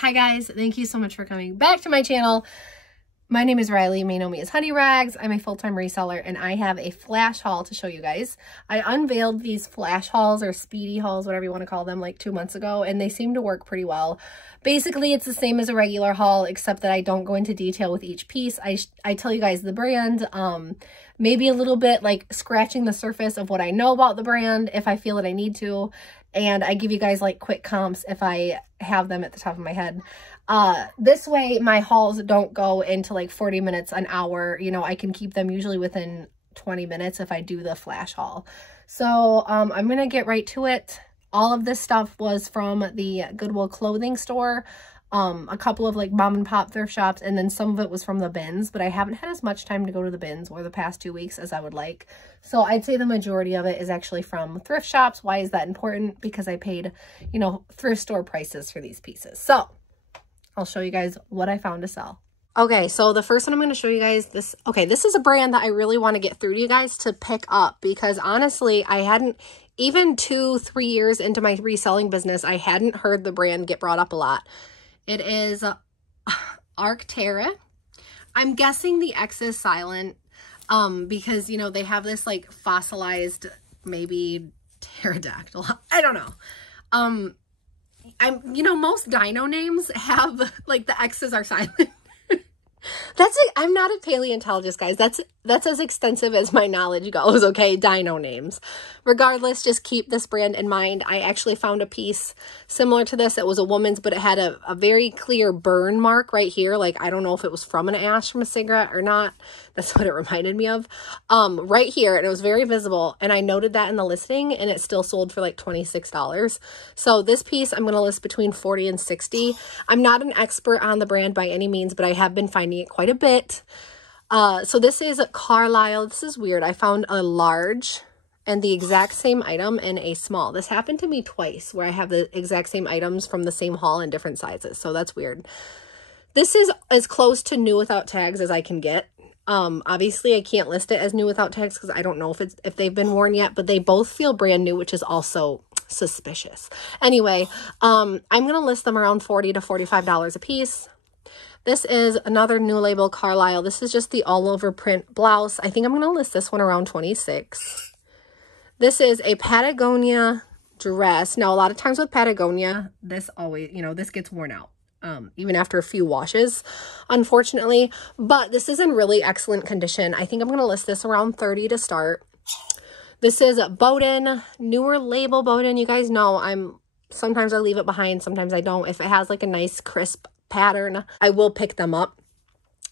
Hi guys, thank you so much for coming back to my channel. My name is Riley. You may know me as Honey Rags. I'm a full-time reseller and I have a flash haul to show you guys. I unveiled these flash hauls or speedy hauls, whatever you want to call them, like 2 months ago, and they seem to work pretty well. Basically, it's the same as a regular haul, except that I don't go into detail with each piece. I tell you guys the brand, maybe a little bit like scratching the surface of what I know about the brand if I feel that I need to. And I give you guys like quick comps if I have them at the top of my head. This way my hauls don't go into like 40 minutes, an hour. You know, I can keep them usually within 20 minutes if I do the flash haul. So I'm going to get right to it. All of this stuff was from the Goodwill clothing store. A couple of like mom and pop thrift shops, and then some of it was from the bins, but I haven't had as much time to go to the bins over the past 2 weeks as I would like. So I'd say the majority of it is actually from thrift shops. Why is that important? Because I paid, you know, thrift store prices for these pieces. So I'll show you guys what I found to sell. Okay, so the first one I'm going to show you guys this. Okay, this is a brand that I really want to get through to you guys to pick up, because honestly, I hadn't, even 2-3 years into my reselling business, I hadn't heard the brand get brought up a lot. It is Arctara. I'm guessing the X is silent because, you know, they have this like fossilized, maybe pterodactyl. I don't know. You know, most dino names have like the X's are silent. That's it. I'm not a paleontologist, guys. That's as extensive as my knowledge goes, okay? Dino names. Regardless, just keep this brand in mind. I actually found a piece similar to this. It was a woman's, but it had a very clear burn mark right here. Like, I don't know if it was from an ash from a cigarette or not. That's what it reminded me of. Right here, and it was very visible. And I noted that in the listing, and it still sold for like $26. So this piece, I'm going to list between $40 and $60. I'm not an expert on the brand by any means, but I have been finding it quite a bit. So this is Carlisle. This is weird. I found a large and the exact same item in a small. This happened to me twice where I have the exact same items from the same haul in different sizes. So that's weird. This is as close to new without tags as I can get. Obviously I can't list it as new without tags because I don't know if they've been worn yet, but they both feel brand new, which is also suspicious. Anyway, I'm going to list them around $40 to $45 a piece. This is another new label, Carlisle. This is just the all over print blouse. I think I'm going to list this one around $26. This is a Patagonia dress. Now, a lot of times with Patagonia, this always, you know, this gets worn out. Even after a few washes, unfortunately, but this is in really excellent condition. I think I'm going to list this around $30 to start. This is Bowden, newer label Bowden. You guys know sometimes I leave it behind, sometimes I don't. If it has like a nice crisp pattern, I will pick them up.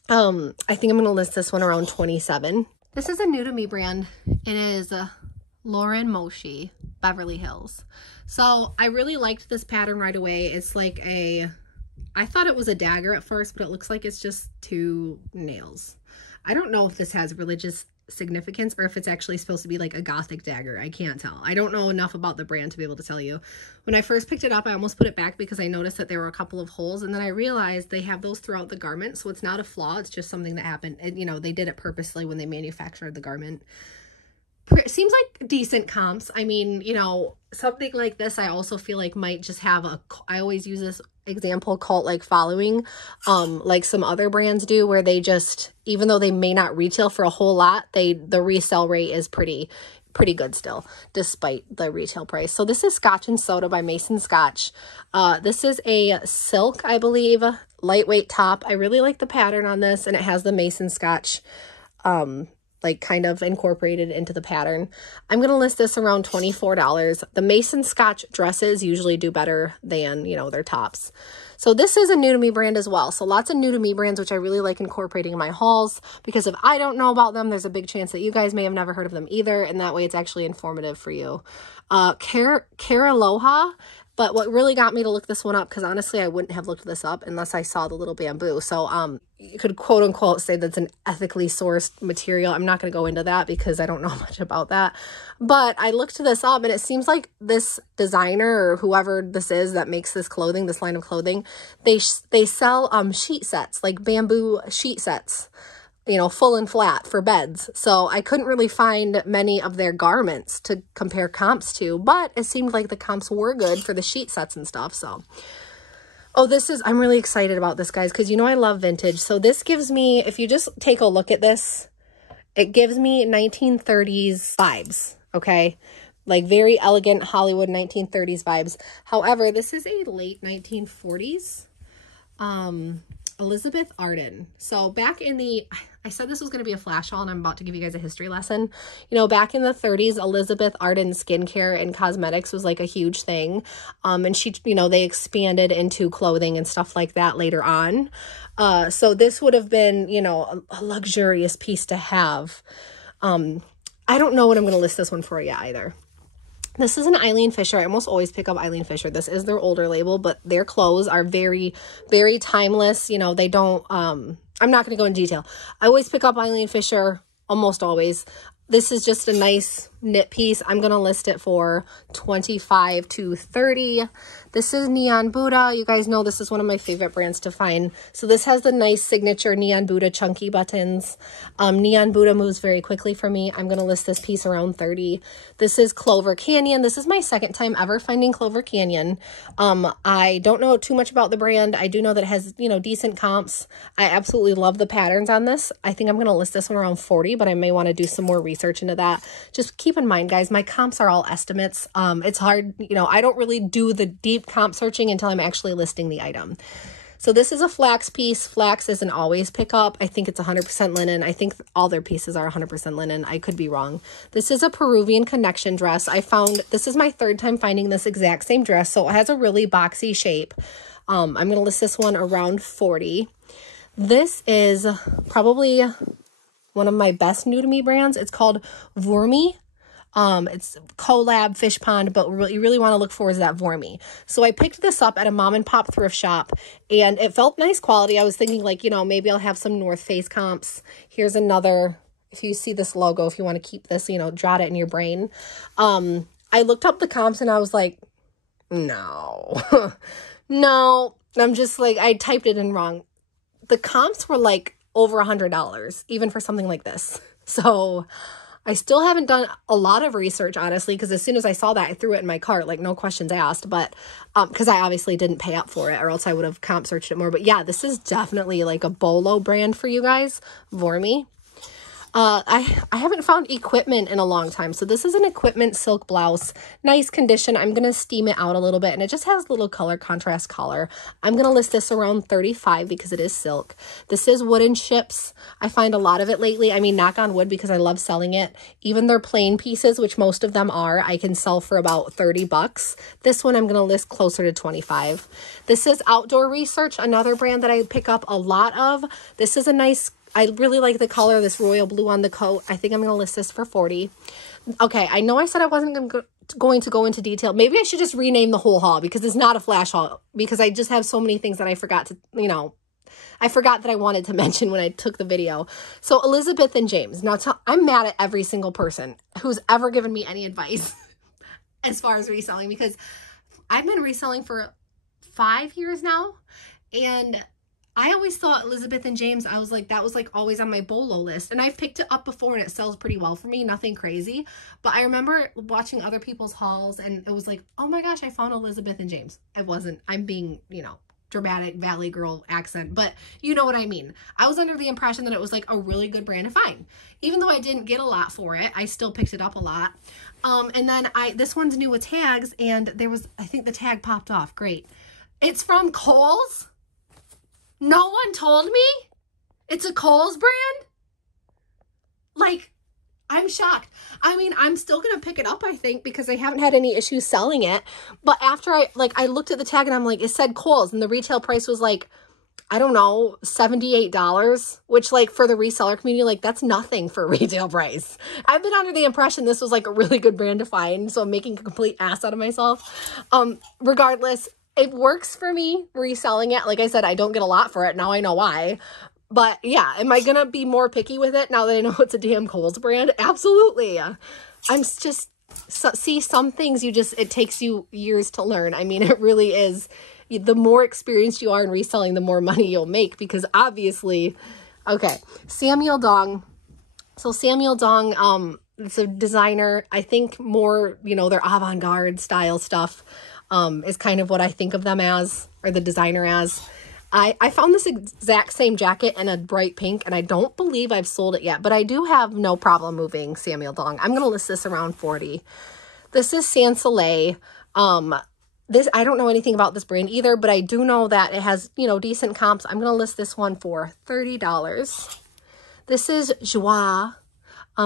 I think I'm going to list this one around $27. This is a new to me brand. It is Lauren Moshi, Beverly Hills. So I really liked this pattern right away. It's like I thought it was a dagger at first, but it looks like it's just 2 nails. I don't know if this has religious significance or if it's actually supposed to be like a gothic dagger. I can't tell. I don't know enough about the brand to be able to tell you. When I first picked it up, I almost put it back because I noticed that there were a couple of holes, and then I realized they have those throughout the garment, so it's not a flaw. It's just something that happened. And, you know, they did it purposely when they manufactured the garment. Seems like decent comps. I mean, you know, something like this I also feel like might just have I always use this example, cult-like following, like some other brands do, where they just, even though they may not retail for a whole lot, the resale rate is pretty good still, despite the retail price. So this is Scotch and Soda by Mason Scotch. This is a silk, I believe, lightweight top. I really like the pattern on this, and it has the Mason Scotch like kind of incorporated into the pattern. I'm going to list this around $24. The Mason Scotch dresses usually do better than, you know, their tops. So this is a new to me brand as well. So lots of new to me brands, which I really like incorporating in my hauls, because if I don't know about them, there's a big chance that you guys may have never heard of them either. And that way it's actually informative for you. Carlisle. But what really got me to look this one up, because honestly, I wouldn't have looked this up unless I saw the little bamboo. So you could quote unquote say that's an ethically sourced material. I'm not going to go into that because I don't know much about that. But I looked this up, and it seems like this designer or whoever this is that makes this clothing, this line of clothing, they sell sheet sets, like bamboo sheet sets. you know, full and flat for beds. So I couldn't really find many of their garments to compare comps to, but it seemed like the comps were good for the sheet sets and stuff. So Oh, I'm really excited about this, guys, because you know I love vintage. So this gives me, if you just take a look at this, it gives me 1930s vibes, okay? Like very elegant Hollywood 1930s vibes. However, this is a late 1940s Elizabeth Arden. So back in I said this was going to be a flash haul, and I'm about to give you guys a history lesson. You know, back in the 30s, Elizabeth Arden skincare and cosmetics was like a huge thing. And she, you know, they expanded into clothing and stuff like that later on. So this would have been, you know, a luxurious piece to have. I don't know what I'm going to list this one for yet either. This is an Eileen Fisher. I almost always pick up Eileen Fisher. This is their older label, but their clothes are very, very timeless. You know, they don't, I'm not going to go into detail. I always pick up Eileen Fisher, almost always. This is just a nice knit piece. I'm going to list it for $25 to $30. This is Neon Buddha. You guys know this is one of my favorite brands to find. So this has the nice signature Neon Buddha chunky buttons. Neon Buddha moves very quickly for me. I'm going to list this piece around $30. This is Clover Canyon. This is my second time ever finding Clover Canyon. I don't know too much about the brand. I do know that it has, you know, decent comps. I absolutely love the patterns on this. I think I'm going to list this one around $40, but I may want to do some more research into that. Just keep in mind, guys, my comps are all estimates. It's hard, you know, I don't really do the deep comp searching until I'm actually listing the item. So this is a flax piece. Flax isn't always pick up. I think it's 100% linen. I think all their pieces are 100% linen. I could be wrong. This is a Peruvian connection dress. I found, this is my third time finding this exact same dress. So it has a really boxy shape. I'm going to list this one around $40. This is probably one of my best new to me brands. It's called Vormi. It's collab fish pond, but what you really want to look for is that Vormi. So I picked this up at a mom and pop thrift shop, and it felt nice quality. I was thinking, like, you know, maybe I'll have some North Face comps. Here's another, if you see this logo, if you want to keep this, you know, jot it in your brain. I looked up the comps and I was like, no, no. I'm just like, I typed it in wrong. The comps were like over $100, even for something like this. So I still haven't done a lot of research, honestly, because as soon as I saw that, I threw it in my cart, like no questions asked, but because I obviously didn't pay up for it, or else I would have comp searched it more. But yeah, this is definitely like a bolo brand for you guys, Vormi. I haven't found equipment in a long time. So this is an equipment silk blouse. Nice condition. I'm going to steam it out a little bit, and it just has a little color contrast collar. I'm going to list this around $35 because it is silk. This is wooden ships. I find a lot of it lately. I mean, knock on wood, because I love selling it. Even their plain pieces, which most of them are, I can sell for about $30. This one I'm going to list closer to $25. This is Outdoor Research, another brand that I pick up a lot of. This is a nice, I really like the color, this royal blue on the coat. I think I'm going to list this for $40. Okay, I know I said I wasn't going to go into detail. Maybe I should just rename the whole haul, because it's not a flash haul, because I just have so many things that I forgot to, you know, I forgot that I wanted to mention when I took the video. So Elizabeth and James. Now, I'm mad at every single person who's ever given me any advice as far as reselling, because I've been reselling for 5 years now, and I always thought Elizabeth and James, I was like, that was like always on my bolo list. And I've picked it up before and it sells pretty well for me, nothing crazy. But I remember watching other people's hauls and it was like, oh my gosh, I found Elizabeth and James. It wasn't, I'm being, you know, dramatic Valley girl accent, but you know what I mean. I was under the impression that it was like a really good brand to find. Even though I didn't get a lot for it, I still picked it up a lot. And then this one's new with tags, and there was, I think the tag popped off. Great. It's from Kohl's. No one told me it's a Kohl's brand? Like, I'm shocked. I mean, I'm still going to pick it up, I think, because I haven't had any issues selling it. But after I looked at the tag and I'm like, it said Kohl's, and the retail price was like, I don't know, $78, which, like, for the reseller community, like, that's nothing for a retail price. I've been under the impression this was like a really good brand to find, so I'm making a complete ass out of myself. Regardless, it works for me reselling it. Like I said, I don't get a lot for it. Now I know why. But yeah, am I going to be more picky with it now that I know it's a damn Kohl's brand? Absolutely. I'm just, see, some things it takes you years to learn. I mean, it really is. The more experienced you are in reselling, the more money you'll make, because obviously, okay, Samuel Dong. So Samuel Dong, it's a designer. I think more, you know, their avant-garde style stuff is kind of what I think of them as. or the designer as. I found this exact same jacket in a bright pink, and I don't believe I've sold it yet, but I do have no problem moving Samuel Dong. I'm going to list this around 40. This is Sansalay. I don't know anything about this brand either, but I do know that it has, you know, decent comps. I'm going to list this one for $30. This is Joie.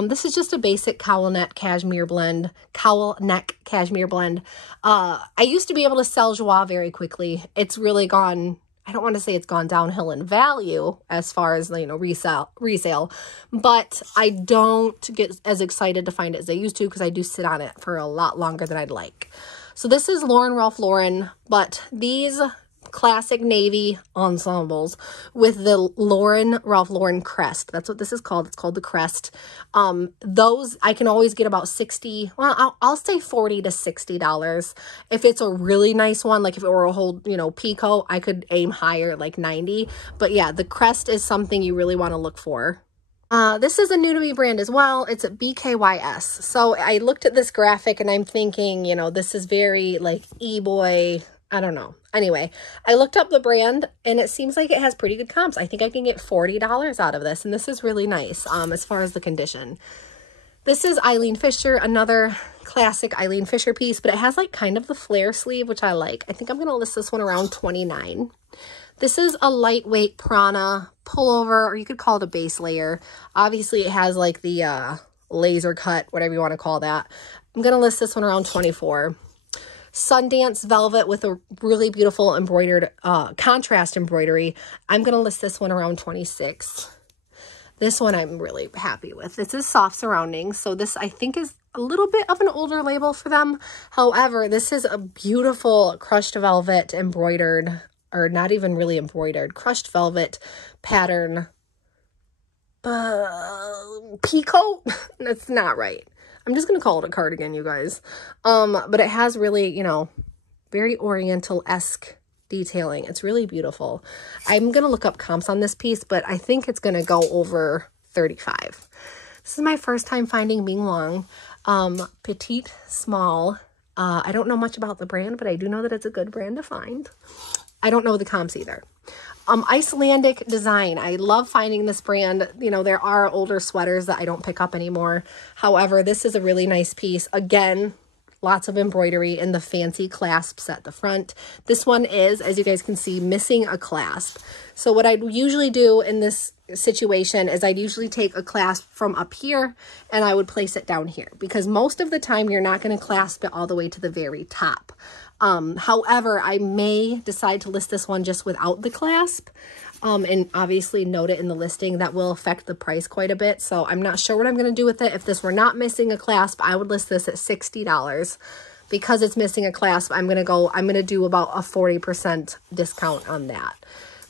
This is just a basic cowl neck cashmere blend. I used to be able to sell Joie very quickly. It's really gone, I don't want to say it's gone downhill in value as far as, you know, resale, but I don't get as excited to find it as I used to because I do sit on it for a lot longer than I'd like. So this is Ralph Lauren, but these classic navy ensembles with the Ralph Lauren crest. That's what this is called. It's called the crest. Those I can always get about 60, well, I'll say $40 to $60. If it's a really nice one, like if it were a whole, you know, Pico, I could aim higher, like 90. But yeah, the crest is something you really want to look for. This is a new to me brand as well. It's a BKYS. So I looked at this graphic and I'm thinking, you know, this is very like e-boy, I don't know. Anyway, I looked up the brand and it seems like it has pretty good comps. I think I can get $40 out of this, and this is really nice as far as the condition. This is Eileen Fisher, another classic Eileen Fisher piece, but it has like kind of the flare sleeve, which I like. I think I'm going to list this one around $29. This is a lightweight Piranha pullover, or you could call it a base layer. Obviously, it has like the laser cut, whatever you want to call that. I'm going to list this one around $24. Sundance velvet with a really beautiful embroidered contrast embroidery. I'm going to list this one around $26. This one I'm really happy with. This is Soft Surroundings. So this I think is a little bit of an older label for them. However, this is a beautiful crushed velvet embroidered, or not even really embroidered, crushed velvet pattern. Pico? That's not right. I'm just going to call it a cardigan, you guys. But it has really, you know, very Oriental-esque detailing. It's really beautiful. I'm going to look up comps on this piece, but I think it's going to go over 35. This is my first time finding Ming Wang. Petite, small. I don't know much about the brand, but I do know that it's a good brand to find. I don't know the comps either. Icelandic design. I love finding this brand. You know, there are older sweaters that I don't pick up anymore. However, this is a really nice piece. Again, lots of embroidery and the fancy clasps at the front. This one is, as you guys can see, missing a clasp. So what I'd usually do in this situation is I'd usually take a clasp from up here and I would place it down here, because most of the time you're not going to clasp it all the way to the very top. However, I may decide to list this one just without the clasp, and obviously note it in the listing. That will affect the price quite a bit. So I'm not sure what I'm going to do with it. If this were not missing a clasp, I would list this at $60. Because it's missing a clasp, I'm going to do about a 40% discount on that.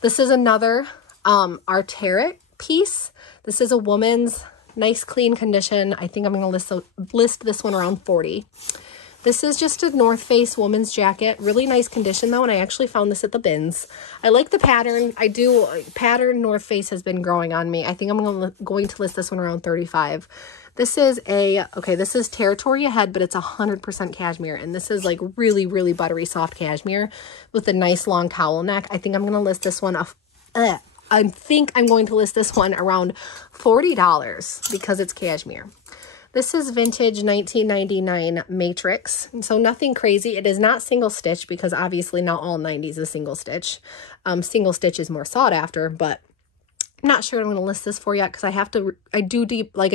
This is another, Arctara piece. This is a woman's nice, clean condition. I think I'm going to list this one around 40. This is just a North Face woman's jacket. Really nice condition though, and I actually found this at the bins. I like the pattern. Pattern North Face has been growing on me. I think I'm going to list this one around 35. This is this is Territory Ahead, but it's 100% cashmere, and this is like really, really buttery soft cashmere with a nice long cowl neck. I think I'm going to list this one around $40 because it's cashmere. This is vintage 1999 Matrix, and so nothing crazy. It is not single stitch because obviously not all 90s is single stitch. Single stitch is more sought after, but I'm not sure I'm going to list this for yet because I do a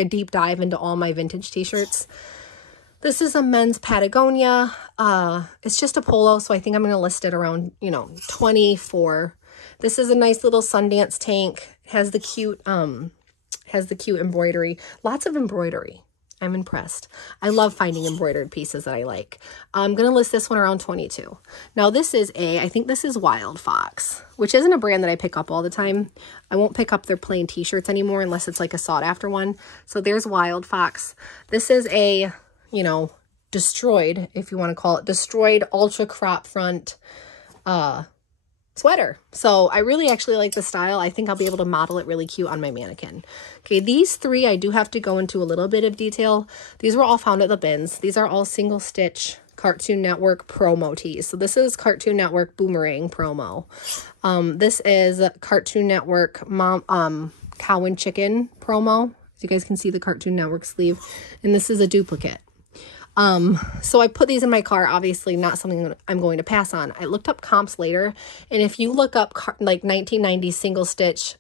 deep dive into all my vintage t-shirts. This is a men's Patagonia. It's just a polo, so I think I'm going to list it around, 24. This is a nice little Sundance tank. It has the cute embroidery. Lots of embroidery. I'm impressed. I love finding embroidered pieces that I like. I'm going to list this one around 22. Now I think this is Wild Fox, which isn't a brand that I pick up all the time. I won't pick up their plain t-shirts anymore unless it's like a sought after one. So there's Wild Fox. This is a, destroyed, if you want to call it, destroyed ultra crop front sweater. So I really actually like the style. I think I'll be able to model it really cute on my mannequin. Okay, these three I do have to go into a little bit of detail. These were all found at the bins. These are all single stitch Cartoon Network promo tees. So this is Cartoon Network Boomerang promo. This is Cartoon Network Cow and Chicken promo. As you guys can see the Cartoon Network sleeve. And this is a duplicate. So I put these in my car, obviously not something I'm going to pass on. I looked up comps later, and if you look up like 1990s single stitch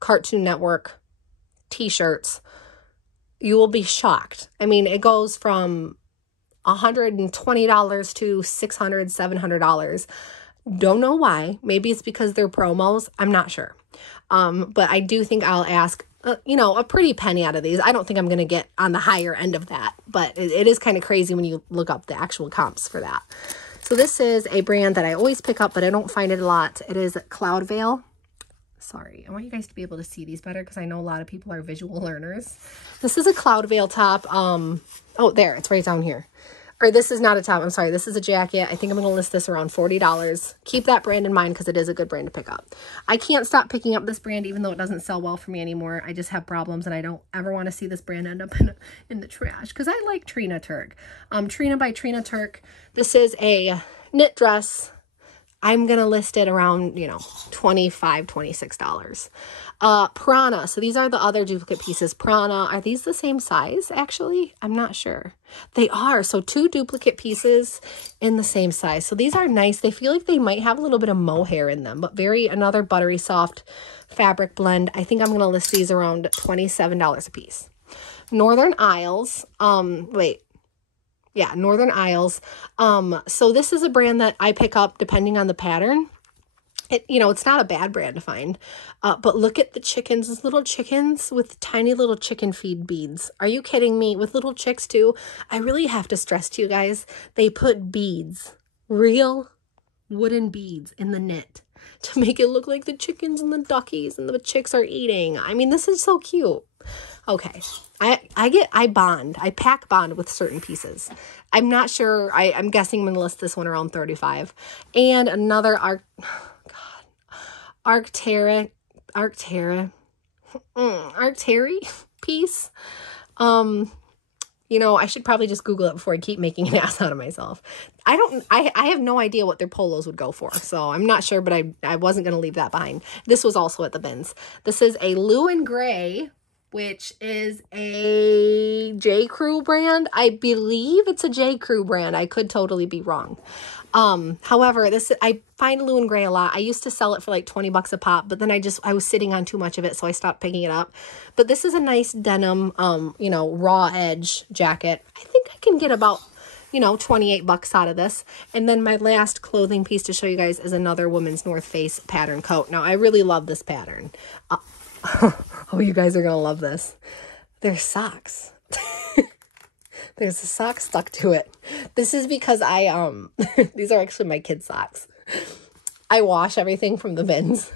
Cartoon Network t-shirts, you will be shocked. I mean, it goes from $120 to $600, $700. Don't know why. Maybe it's because they're promos. I'm not sure. But I do think I'll ask, you know, a pretty penny out of these. I don't think I'm going to get on the higher end of that, but it is kind of crazy when you look up the actual comps for that. So this is a brand that I always pick up, but I don't find it a lot. It is Cloudveil. Sorry, I want you guys to be able to see these better because I know a lot of people are visual learners. This is a Cloudveil top. Oh, there, it's right down here. Or this is not a top, I'm sorry, this is a jacket. I think I'm going to list this around $40. Keep that brand in mind because it is a good brand to pick up. I can't stop picking up this brand even though it doesn't sell well for me anymore. I just have problems and I don't ever want to see this brand end up in the trash because I like Trina Turk. Trina by Trina Turk. This is a knit dress. I'm going to list it around, you know, $25, $26. Piranha. So these are the other duplicate pieces. Piranha. Are these the same size, actually? I'm not sure. They are. So 2 duplicate pieces in the same size. So these are nice. They feel like they might have a little bit of mohair in them, but another buttery soft fabric blend. I think I'm going to list these around $27 a piece. Northern Isles. Yeah, Northern Isles. So this is a brand that I pick up depending on the pattern. You know, it's not a bad brand to find. But look at the chickens, these little chickens with tiny little chicken feed beads. Are you kidding me? With little chicks too. I really have to stress to you guys, they put beads, real wooden beads in the knit to make it look like the chickens and the duckies and the chicks are eating. I mean, this is so cute. Okay, I pack bond with certain pieces. I'm not sure. I'm guessing I'm going to list this one around 35. And another Arctara piece. You know, I should probably just Google it before I keep making an ass out of myself. I have no idea what their polos would go for, so I'm not sure, but I wasn't going to leave that behind. This was also at the bins. This is a Lou & Grey, which is a J. Crew brand. I believe it's a J. Crew brand. I could totally be wrong. However, I find Lou & Grey a lot. I used to sell it for like 20 bucks a pop, but then I was sitting on too much of it, so I stopped picking it up. But this is a nice denim, you know, raw edge jacket. I think I can get about, you know, 28 bucks out of this. And then my last clothing piece to show you guys is another women's North Face pattern coat. Now, I really love this pattern. Oh, you guys are going to love this. They're socks. There's a sock stuck to it. This is because these are actually my kids' socks. I wash everything from the bins.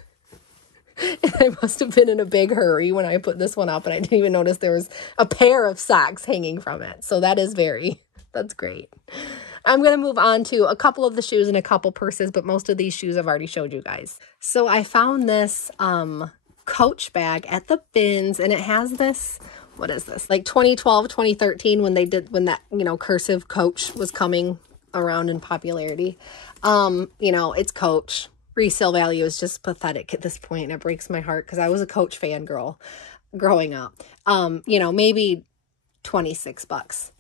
And I must have been in a big hurry when I put this one up and I didn't even notice there was a pair of socks hanging from it. So that's great. I'm going to move on to a couple of the shoes and a couple purses, but most of these shoes I've already showed you guys. So I found this Coach bag at the bins and it has this, what is this? Like 2012, 2013 when that, you know, cursive Coach was coming around in popularity. You know, it's Coach. Resale value is just pathetic at this point and it breaks my heart because I was a Coach fangirl growing up. You know, maybe 26 bucks.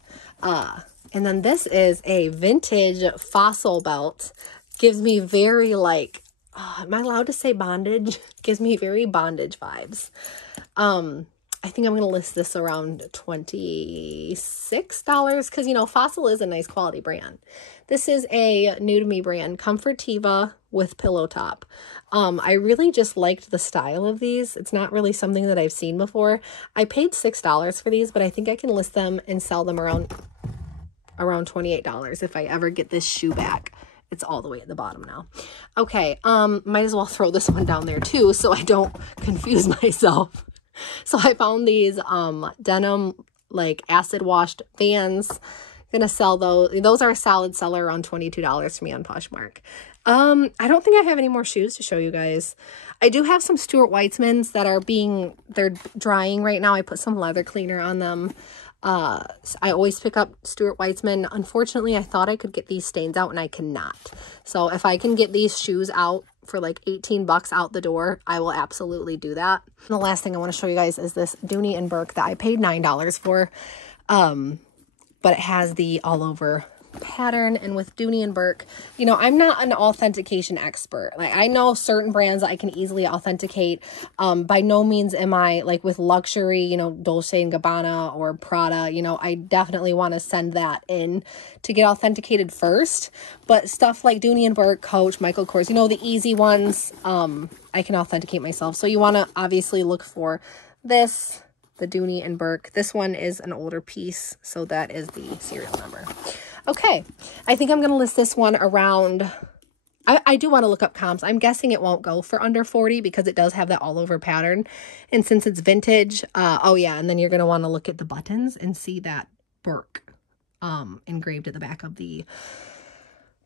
And then this is a vintage fossil belt. Gives me very like, am I allowed to say bondage? Gives me very bondage vibes. I think I'm going to list this around $26 because, you know, Fossil is a nice quality brand. This is a new to me brand, Comfortiva with pillow top. I really just liked the style of these. It's not really something that I've seen before. I paid $6 for these, but I think I can list them and sell them around $28 if I ever get this shoe back. It's all the way at the bottom now. Okay, might as well throw this one down there too so I don't confuse myself. So I found these denim, like acid washed Vans. Gonna sell those. Those are a solid seller, around $22 for me on Poshmark. I don't think I have any more shoes to show you guys. I do have some Stuart Weitzmans that are they're drying right now. I put some leather cleaner on them. I always pick up Stuart Weitzman. Unfortunately, I thought I could get these stains out and I cannot. So if I can get these shoes out for like 18 bucks out the door, I will absolutely do that. And the last thing I want to show you guys is this Dooney and Burke that I paid $9 for. But it has the all over pattern. And with Dooney and Burke, you know, I'm not an authentication expert. Like, I know certain brands I can easily authenticate. By no means am I like with luxury, you know, Dolce & Gabbana or Prada. You know, I definitely want to send that in to get authenticated first. But stuff like Dooney and Burke, Coach, Michael Kors, you know, the easy ones, I can authenticate myself. So you want to obviously look for this, the Dooney and Burke. This one is an older piece, so that is the serial number. Okay, I think I'm going to list this one around, I do want to look up comps. I'm guessing it won't go for under 40 because it does have that all over pattern. And since it's vintage, oh yeah, and then you're going to want to look at the buttons and see that Burke engraved at the back of the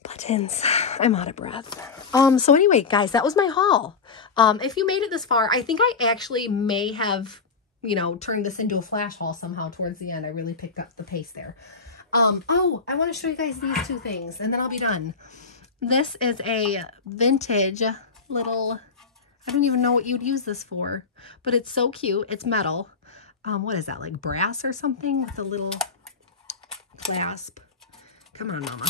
buttons. I'm out of breath. So anyway, guys, that was my haul. If you made it this far, I think I actually may have, you know, turned this into a flash haul somehow towards the end. I really picked up the pace there. Oh, I want to show you guys these two things and then I'll be done. This is a vintage little, I don't even know what you'd use this for, but it's so cute. It's metal. What is that, like brass or something with a little clasp? Come on, mama.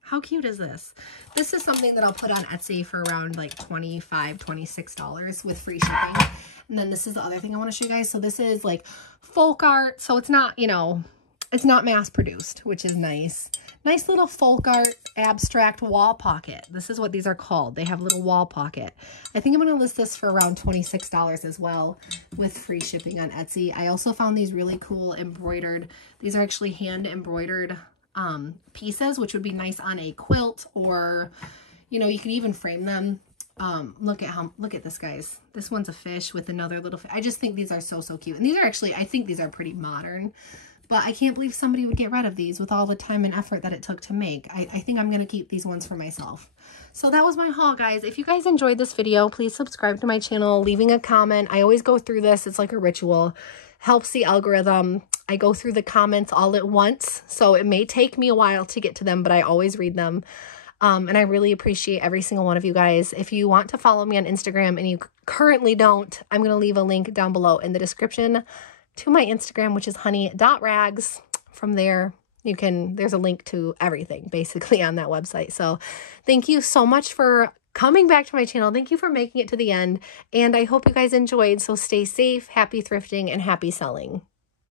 How cute is this? This is something that I'll put on Etsy for around like $25, $26 with free shipping. And then this is the other thing I want to show you guys. So this is like folk art. So it's not, you know, it's not mass produced, which is nice. Nice little folk art abstract wall pocket. This is what these are called. They have a little wall pocket. I think I'm going to list this for around $26 as well with free shipping on Etsy. I also found these really cool embroidered. These are actually hand embroidered pieces, which would be nice on a quilt, or, you know, you could even frame them. Look at this, guys. This one's a fish with another little fish. I just think these are so cute. And these are actually, I think these are pretty modern. But I can't believe somebody would get rid of these with all the time and effort that it took to make. I think I'm going to keep these ones for myself. So that was my haul, guys. If you guys enjoyed this video, please subscribe to my channel, leaving a comment. I always go through this. It's like a ritual. Helps the algorithm. I go through the comments all at once, so it may take me a while to get to them, but I always read them. And I really appreciate every single one of you guys. If you want to follow me on Instagram and you currently don't, I'm going to leave a link down below in the description to my Instagram, which is honey.rags. From there, you can, there's a link to everything basically on that website. So thank you so much for coming back to my channel. Thank you for making it to the end. And I hope you guys enjoyed. So stay safe, happy thrifting, and happy selling.